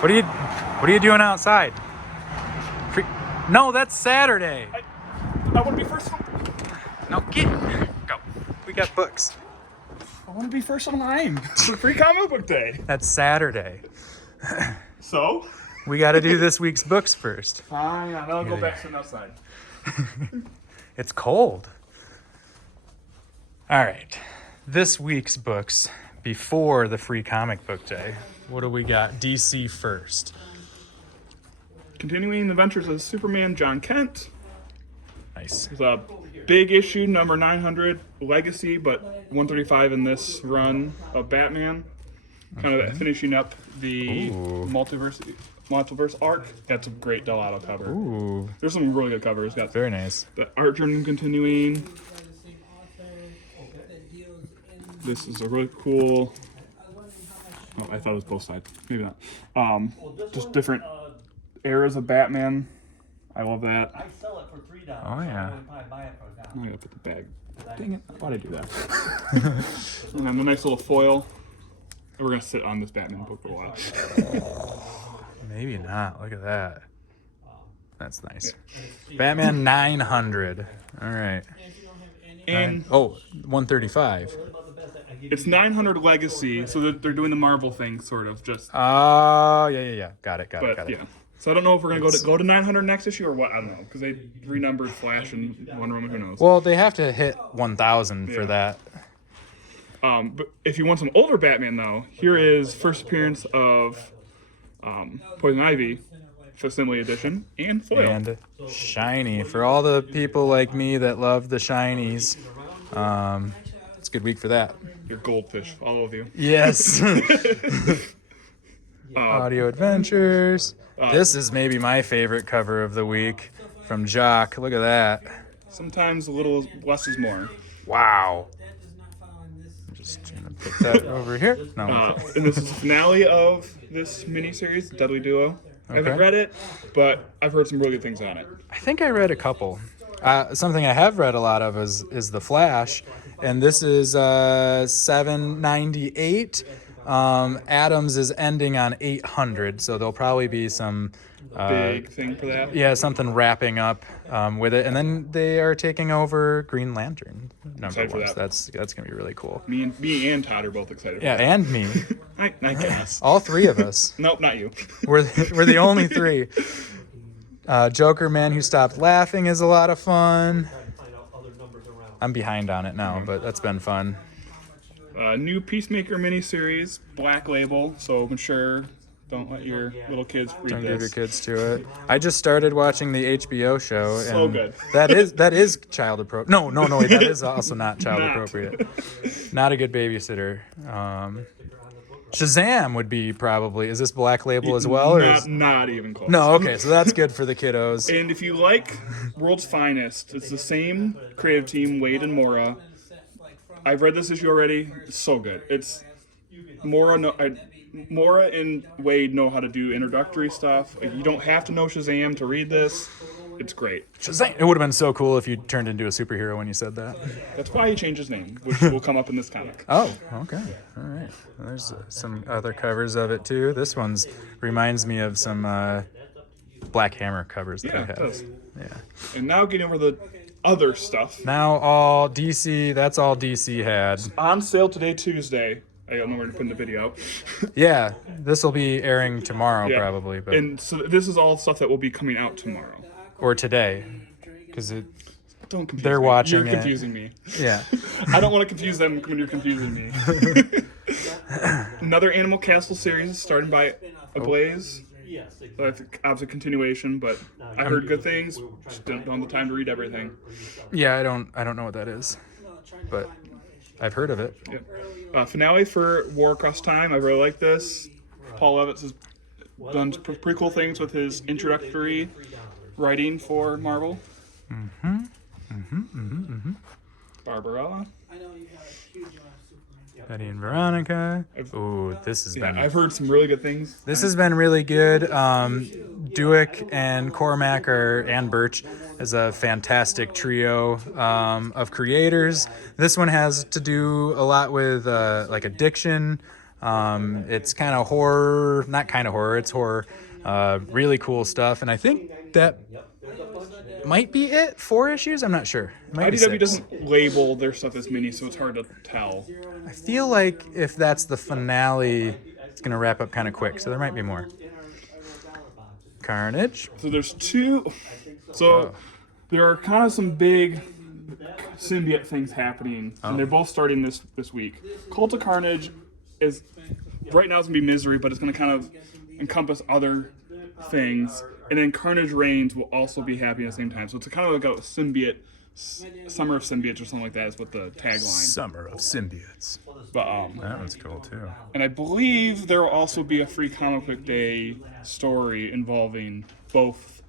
What are you doing outside? No, that's Saturday. I want to be first. No, go. We got books. I want to be first online for Free Comic Book Day. That's Saturday. So? We got to do this week's books first. Fine, I'll go back to the outside. It's cold. All right. This week's books before the Free Comic Book Day. What do we got? DC first. Continuing the adventures of Superman John Kent. Nice. It's a big issue, number 900, Legacy, but 135 in this run of Batman. Kind of finishing up the multiverse arc. That's a great Delato cover. Ooh. There's some really good covers. Got Very nice. the art journey continuing. This is a really cool. Oh, I thought it was both sides. Maybe not. Just different eras of Batman. I love that. I sell it for $3. Oh, yeah. So I would probably buy it for $1. I'm gonna put the bag. Dang it! Why'd I do that? And then the nice little foil. We're gonna sit on this Batman book for a while. Maybe not. Look at that. That's nice. Batman 900. All right. And 135. it's 900 Legacy, so they're doing the Marvel thing, sort of. Just, Oh, yeah. Got it. but yeah. So I don't know if we're gonna go to 900 next issue or what. I don't know, because they renumbered Flash and Wonder Woman. Who knows? Well, they have to hit 1,000 for that. But if you want some older Batman, though, here is first appearance of Poison Ivy, Facsimile Edition, and foil. And shiny. For all the people like me that love the shinies, it's a good week for that. Your goldfish, all of you. Yes. Audio Adventures. This is maybe my favorite cover of the week from Jock. Look at that. Sometimes a little less is more. Wow. I'm just gonna put that over here. No. And this is the finale of this miniseries, Deadly Duo. I haven't Okay. read it, but I've heard some really good things on it. I think I read a couple. Something I have read a lot of is The Flash, and this is 798. Adams is ending on 800, so there'll probably be some Big thing for that. yeah, something wrapping up with it, and then they are taking over Green Lantern number Excited for one. that. So that's gonna be really cool. Me and Todd are both excited. Yeah, For that. and me, I guess. all three of us. Nope, not you. We're the only three. Joker Man Who Stopped Laughing is a lot of fun. I'm behind on it now, but that's been fun. New Peacemaker miniseries, Black Label. So I'm sure don't let your little kids read Don't this. give your kids to it. I just started watching the HBO show, and So good. that is child appropriate. No, wait, that is also not child Not. appropriate. Not a good babysitter. Shazam would be probably. Is this Black Label as well, or Not even close. no? Okay, so that's good for the kiddos. And if you like World's Finest, it's the same creative team, Wade and Mora. I've read this issue already. It's so good. It's Mora and Wade know how to do introductory stuff. Like, you don't have to know Shazam to read this. It's great. Shazam! It would have been so cool if you turned into a superhero when you said that. That's why he changed his name, which will come up in this comic. Oh, okay. All right. Well, there's some other covers of it too. This one's reminds me of some Black Hammer covers that I Yeah, it have. does. Yeah. And now getting over the other stuff. Now all DC. That's all DC had. On sale today, Tuesday. I don't know where to put the video. Yeah. This will be airing tomorrow Yeah. probably, but And so this is all stuff that will be coming out tomorrow. or today, because it. Don't confuse They're me. watching You're it. confusing me. Yeah. I don't want to confuse them when you're confusing me. Another Animal Castle series started by Ablaze. I think obviously continuation, but I heard good things. Just don't have the time to read everything. Yeah. I don't know what that is, but I've heard of it. Yeah. Finale for War Across Time. I really like this. Paul Levitz has done pretty cool things with his introductory writing for Marvel. Barbarella. Betty and Veronica. Ooh, this has Yeah, been. I've heard some really good things. This has been really good. Dewick and Cormac and Birch is a fantastic trio of creators. This one has to do a lot with like addiction, It's kind of horror, not kind of horror, it's horror. Really cool stuff. And I think that might be it. 4 issues? I'm not sure. It might be IDW 6. doesn't label their stuff as mini, so it's hard to tell. I feel like if that's the finale, it's going to wrap up kind of quick. So there might be more. Carnage. So there's 2. So there are kind of some big symbiote things happening, and they're both starting this week. Cult of Carnage is right now it's gonna be Misery, but it's gonna kind of encompass other things, and then Carnage Reigns will also be happening at the same time. So it's kind of like a symbiote, Summer of Symbiotes or something like that is what the tagline. Summer of Symbiotes. But That one's cool too. and I believe there will also be a free comic book day story involving both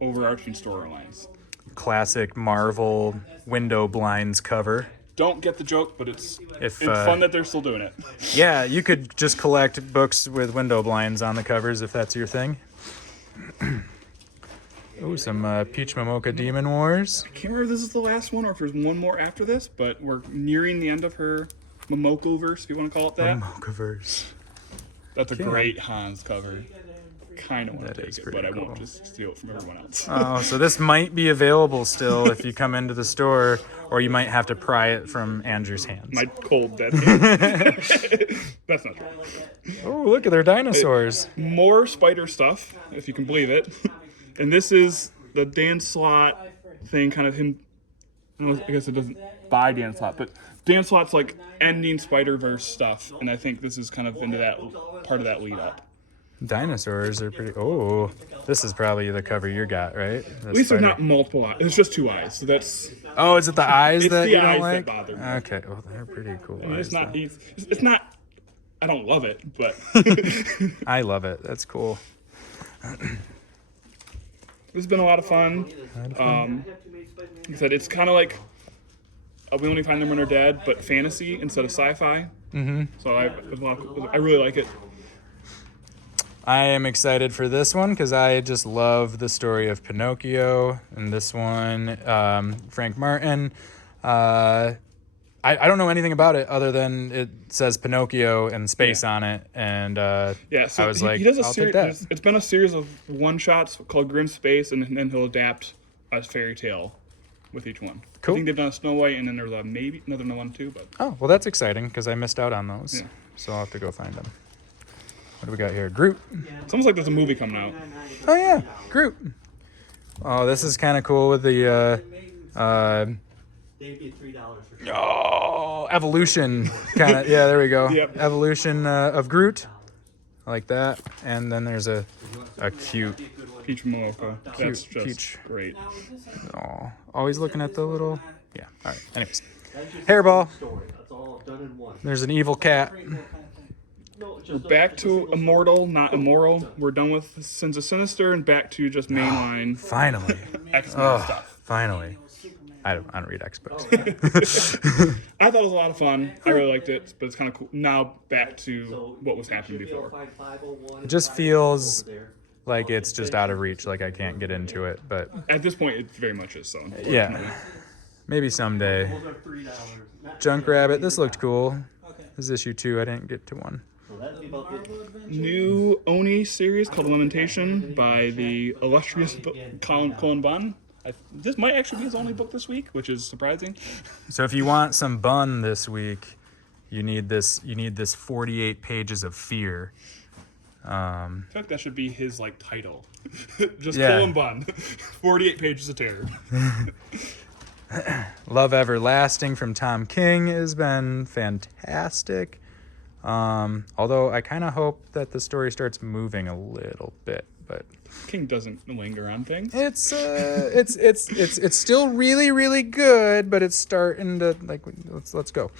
overarching storylines. Classic Marvel window blinds cover. Don't get the joke, but it's If, fun that they're still doing it. Yeah, you could just collect books with window blinds on the covers if that's your thing. Oh, some Peach Momoka Demon Wars. I can't remember if this is the last one or if there's one more after this, but we're nearing the end of her Momoko-verse, if you want to call it that. Momokaverse. That's a great Hans cover. Kind of want That to is take it, pretty but I cool. won't just steal it from everyone else. Oh, so this might be available still if you come into the store, or you might have to pry it from Andrew's hands. My cold dead hand. That's not true. Oh, look at their dinosaurs. More spider stuff, if you can believe it. And this is the Dan Slott thing, kind of him. I guess it doesn't buy Dan Slott, but Dan Slott's like ending Spider-Verse stuff, and I think this is kind of into that part of that lead up. Dinosaurs are pretty. Oh, this is probably the cover you got, right? At least there's not multiple eyes. It's just 2 eyes, so that's. Oh, is it the eyes It's that the you don't eyes like? that bother me. Okay. Oh, they're pretty cool. I mean, it's eyes, not. though. It's not. I don't love it, but I love it. That's cool. this has been a lot of fun. Like I said, it's kind of like We Only Find Them When They're Dead, but fantasy instead of sci-fi. Mm-hmm. So I really like it. I am excited for this one because I just love the story of Pinocchio. And this one, Frank Martin. I don't know anything about it other than it says Pinocchio and space on it. And Yeah, so I was he does a I'll series. take that. It's been a series of one-shots called Grim Space, and then he'll adapt a fairy tale with each one. Cool. I think they've done a Snow White, and then there's maybe another one too. But Oh, well, that's exciting because I missed out on those. Yeah. So I'll have to go find them. What do we got here? Groot. it's almost like there's a movie coming out. Oh, yeah. Groot. Oh, this is kind of cool with the They'd be $3 for evolution kind of. Yeah, there we go. Yep. Evolution of Groot. I like that. And then there's a cute. Peach Momoka. That's just Peach. great. Oh, always looking at the little. Yeah. All right. Anyways, hairball. story. That's all done in one. There's an evil cat. No, We're back to Immortal, not Immoral. We're done with Sins of Sinister and back to just mainline Finally. X-Men Oh, stuff. finally. I don't read X books. I thought it was a lot of fun. I really liked it, but it's kind of cool. Now back to what was happening before. It just feels like it's just out of reach. Like I can't get into it. But At this point, it very much is so. yeah, maybe someday. Those are $3. Junk Rabbit. This looked cool. This is issue 2. I didn't get to 1. So that'd be about the New Oni series called Lamentation by the illustrious Colin Bunn. This might actually be his only book this week, which is surprising. So if you want some bun this week, you need this 48 pages of fear. I feel like that should be his title. Just Yeah. Colin Bunn, 48 pages of terror. Love Everlasting from Tom King has been fantastic. Although I kind of hope that the story starts moving a little bit, but King doesn't linger on things. it's still really, really good, but it's starting to let's go.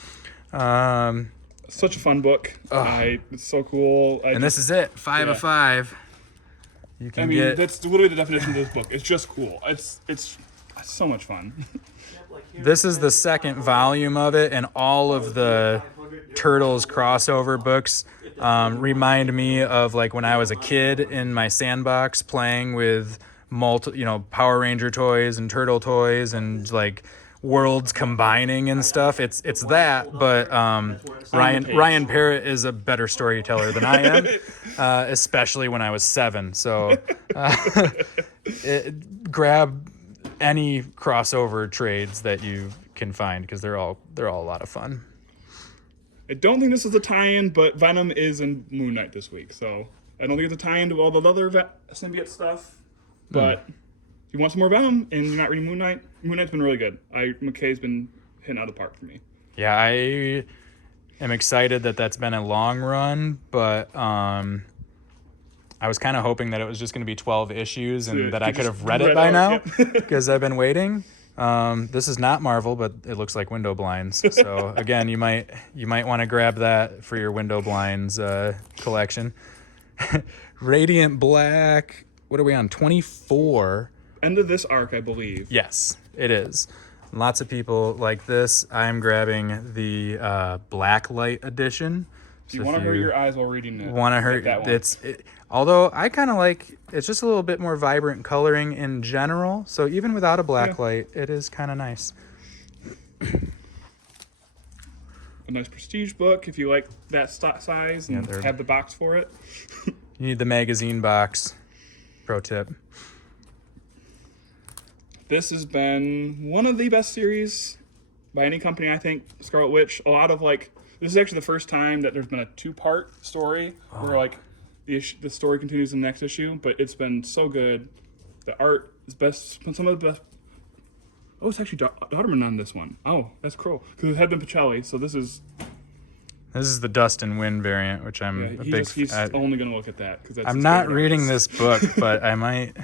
Such a fun book. It's so cool. And this is it, 5 of Yeah. 5. You can I mean, get that's literally the definition of this book. It's just cool. It's so much fun. this is the second volume of it, and all of the Turtles crossover books remind me of when I was a kid in my sandbox playing with Power Ranger toys and Turtle toys and worlds combining and stuff. It's that, but Ryan Parrott is a better storyteller than I am, especially when I was 7. So grab any crossover trades that you can find because they're all a lot of fun. I don't think this is a tie-in, but Venom is in Moon Knight this week, so I don't think it's a tie-in to all the other symbiote stuff. But if you want some more Venom and you're not reading Moon Knight, Moon Knight's been really good. McKay's been hitting out of the park for me. Yeah, I am excited that that's been a long run, but I was kind of hoping that it was just going to be 12 issues and that I could have read it by now because I've been waiting. This is not Marvel, but it looks like window blinds. So again, you might want to grab that for your window blinds collection. Radiant Black. What are we on? 24. End of this arc, I believe. Yes, it is. Lots of people like this. I'm grabbing the Black Light edition. Do you want to hurt your eyes while reading it? Want to hurt that one. Although I kind of like it's just a little bit more vibrant coloring in general. So even without a black light, it is kind of nice. A nice prestige book if you like that size and have the box for it. You need the magazine box. Pro tip. This has been one of the best series by any company, I think. Scarlet Witch. A lot of this is actually the first time that there's been a 2-part story where the story continues in the next issue, but it's been so good. The art is best. Some of the best. Oh, it's actually Dodderman on this one. Oh, that's cool. Because it had been Pacelli, so this is the Dust and Wind variant, which I'm a big. He's only going to look at that because I'm not reading this book, but I might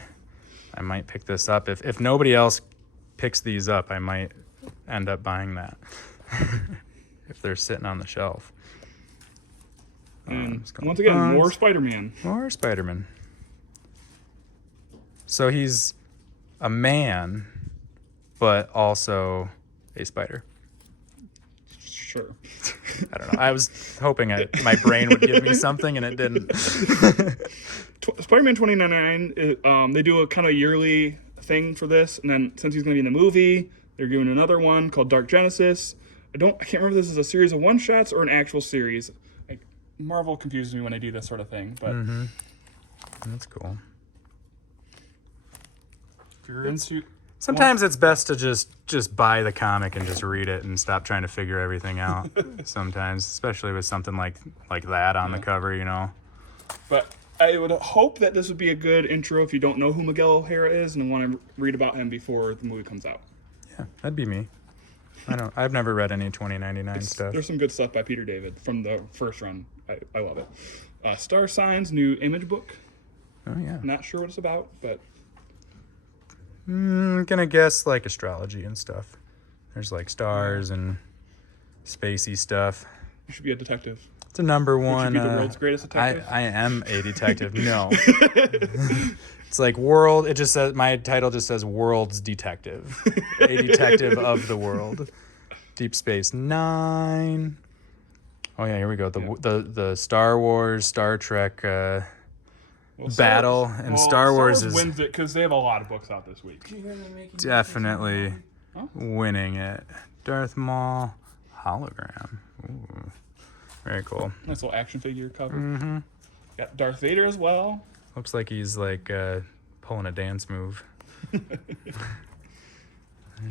pick this up if nobody else picks these up. I might end up buying that if they're sitting on the shelf. And once again, more Spider-Man. More Spider-Man. So he's a man, but also a spider. Sure. I don't know. I was hoping my brain would give me something, and it didn't. Spider-Man 2099, they do a kind of yearly thing for this, and then since he's going to be in the movie, they're doing another one called Dark Genesis. I can't remember if this is a series of one-shots or an actual series. Marvel confuses me when I do this sort of thing, but that's cool. if you're into Sometimes it's best to just buy the comic and just read it and stop trying to figure everything out. Sometimes, especially with something like that on the cover, you know. But I would hope that this would be a good intro if you don't know who Miguel O'Hara is and want to read about him before the movie comes out. Yeah, that'd be me. I've never read any 2099 stuff. There's some good stuff by Peter David from the first run. I love it. Star Signs, new Image book. Oh yeah. Not sure what it's about, but gonna guess like astrology and stuff. There's like stars and spacey stuff. you should be a detective. It's a number Would one. you be the world's greatest detective? I am a detective. No. It's like world. It just says my title just says world's detective, a detective of the world. Deep Space Nine. Oh yeah, here we go. The Star Wars, Star Trek battle, and Star Wars is wins it because they have a lot of books out this week. definitely winning it. Darth Maul hologram. Ooh, very cool. Nice little action figure cover. Got Darth Vader as well. Looks like he's like pulling a dance move.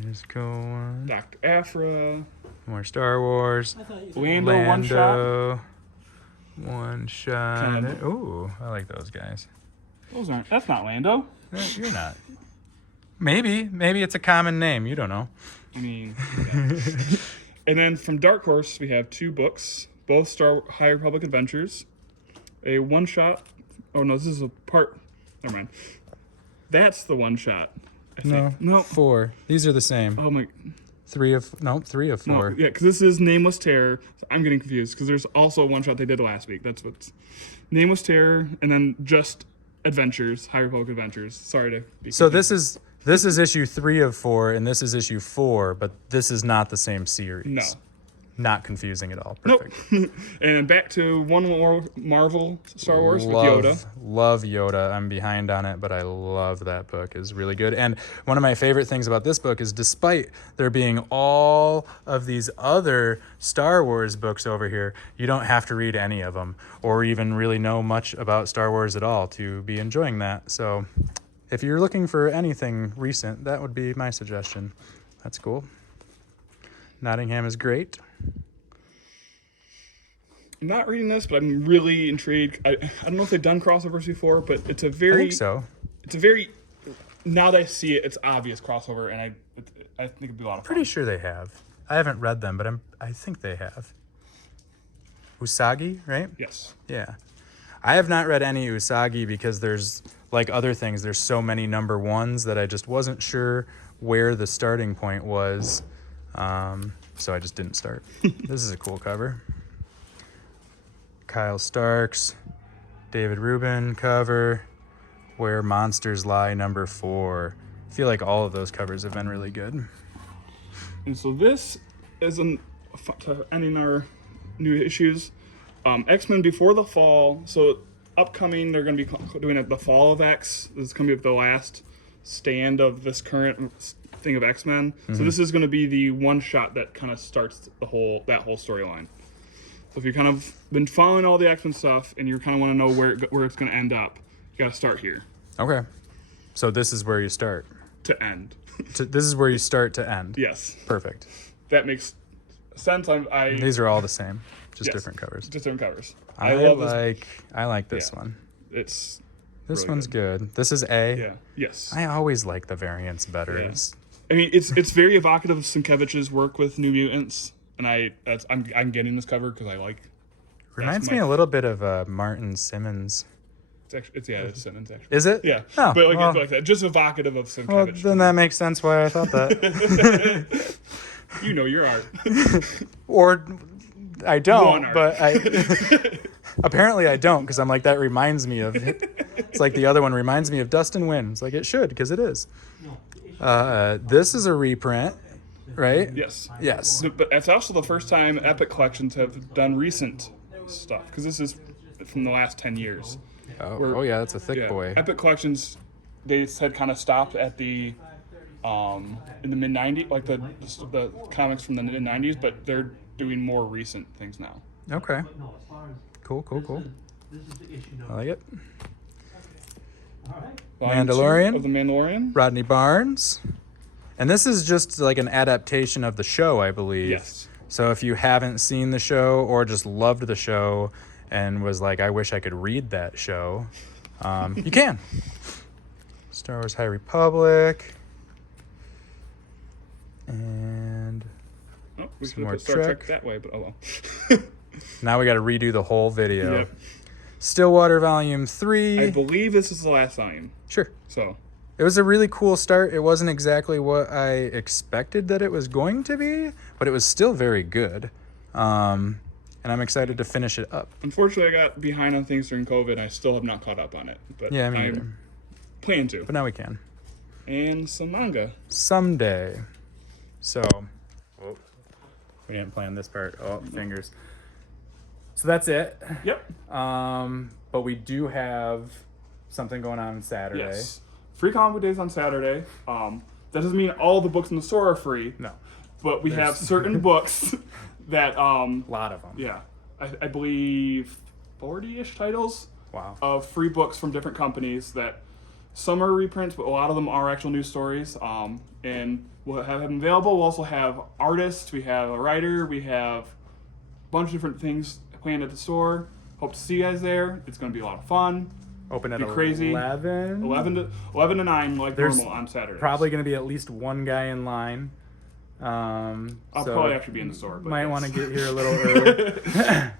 Just go on. Dr. Aphra. More Star Wars. Lando one shot. One shot. Kind of- Ooh, I like those guys. That's not Lando. You're not. Maybe it's a common name. You don't know. I mean, yeah. And then from Dark Horse, we have 2 books, both High Republic Adventures. A one-shot. Oh, no, this is a part. Never mind. That's the one-shot. I think. No. 4. These are the same. Oh, my. 3 of 4. No, yeah, because this is Nameless Terror. So I'm getting confused because there's also a one-shot they did last week. That's what's Nameless Terror, and then just Adventures, High Republic Adventures. Sorry to be So confusing. this is issue 3 of 4, and this is issue 4, but this is not the same series. No. not confusing at all. Nope. Perfect. And back to one more Marvel Star Wars with Yoda. Love Yoda. I'm behind on it, but I love that book. It's really good. And one of my favorite things about this book is despite there being all of these other Star Wars books over here, you don't have to read any of them or even really know much about Star Wars at all to be enjoying that. So if you're looking for anything recent, that would be my suggestion. That's cool. Nottingham is great. I'm not reading this, but I'm really intrigued. I don't know if they've done crossovers before, but it's a I very think so. it's a very, now that I see it, it's obvious crossover, and I think it'd be a lot of fun. Pretty sure they have. I haven't read them, but I think they have. Usagi, right? Yes. Yeah. I have not read any Usagi because there's, like other things, there's so many number ones that I just wasn't sure where the starting point was. So I just didn't start. This is a cool cover. Kyle Starks, David Rubin cover, Where Monsters Lie #4. I feel like all of those covers have been really good. And so this is ending our new issues. X-Men Before the Fall. So upcoming, they're going to be doing it the Fall of X. This is going to be the last stand of this current thing of X-Men. So this is going to be the one shot that kind of starts that whole storyline. So if you've kind of been following all the X-Men stuff and you kind of want to know where it's going to end up, you got to start here Okay. So this is where you start. to end. This is where you start to end. Yes, Perfect. that makes sense. These are all the same, just Yes. different covers. Just different covers. I love this. like this Yeah. one. It's This really one's good. This is A. yeah. Yes. I always like the variants better. Yeah. It's- I mean, it's very evocative of Sienkiewicz's work with New Mutants, and I'm getting this cover because I like. reminds my- me a little bit of Martin Simmons. It's Simmons actually. Is it? Yeah, Oh, but well, like that, just evocative of Sienkiewicz. well, then that makes sense why I thought that. You know your art. Or I One don't, art. but I apparently I don't because I'm like that reminds me of. It's like the other one reminds me of Dustin Wynn. It's like it should because it is. This is a reprint, right? Yes. Yes. But it's also the first time Epic Collections have done recent stuff because this is from the last 10 years. Oh yeah, that's a thick Yeah. boy. Epic Collections, they had kind of stopped at the in the mid 90s, like the comics from the mid 90s, but they're doing more recent things now. Okay. Cool. I like it. Volume 2 Mandalorian? of the Mandalorian. Rodney Barnes. And this is just like an adaptation of the show, I believe. Yes. So if you haven't seen the show or just loved the show and was like, I wish I could read that show, you can. Star Wars High Republic. And Oh, we Some could more put Star Trek Trek. that way, but oh well. now we got to redo the whole video. Yep. Stillwater Volume I 3. believe this is the last volume. Sure. So It was a really cool start. It wasn't exactly what I expected that it was going to be, but it was still very good. And I'm excited to finish it up. unfortunately, I got behind on things during COVID. I still have not caught up on it, but Yeah, me I'm neither. planning to. But now we can. And some manga. Someday. So, we didn't plan this part. Oh, fingers. So that's it. Yep. But we do have something going on Saturday. Yes. Free comic book days on Saturday. That doesn't mean all the books in the store are free, No, but we have certain books that a lot of them. yeah, I believe 40-ish titles Wow. of free books from different companies that some are reprints, but a lot of them are actual news stories. And we'll have them available. We'll also have artists. We have a writer. We have a bunch of different things planned at the store. Hope to see you guys there. It's going to be a lot of fun. Open at Be crazy. 11. 11 to 9 like There's normal on Saturdays. Probably going to be at least one guy in line. I'll So probably actually be in the store. But might yes. want to get here a little early.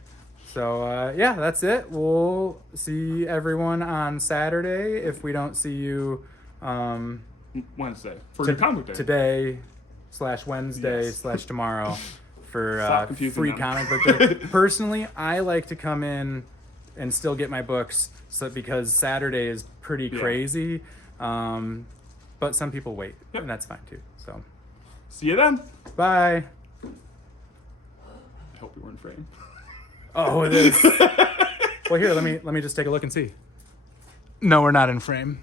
So, yeah, that's it. We'll see everyone on Saturday. If we don't see you Wednesday for your comic book day. today / Wednesday Yes. / tomorrow for Stop confusing free them. comic book day. Personally, I like to come in and still get my books because Saturday is pretty Yeah. crazy. But some people wait, Yep. and that's fine too. So, See you then. bye. hope we were in frame. Oh, it is. Well, here, let me just take a look and see. No, we're not in frame.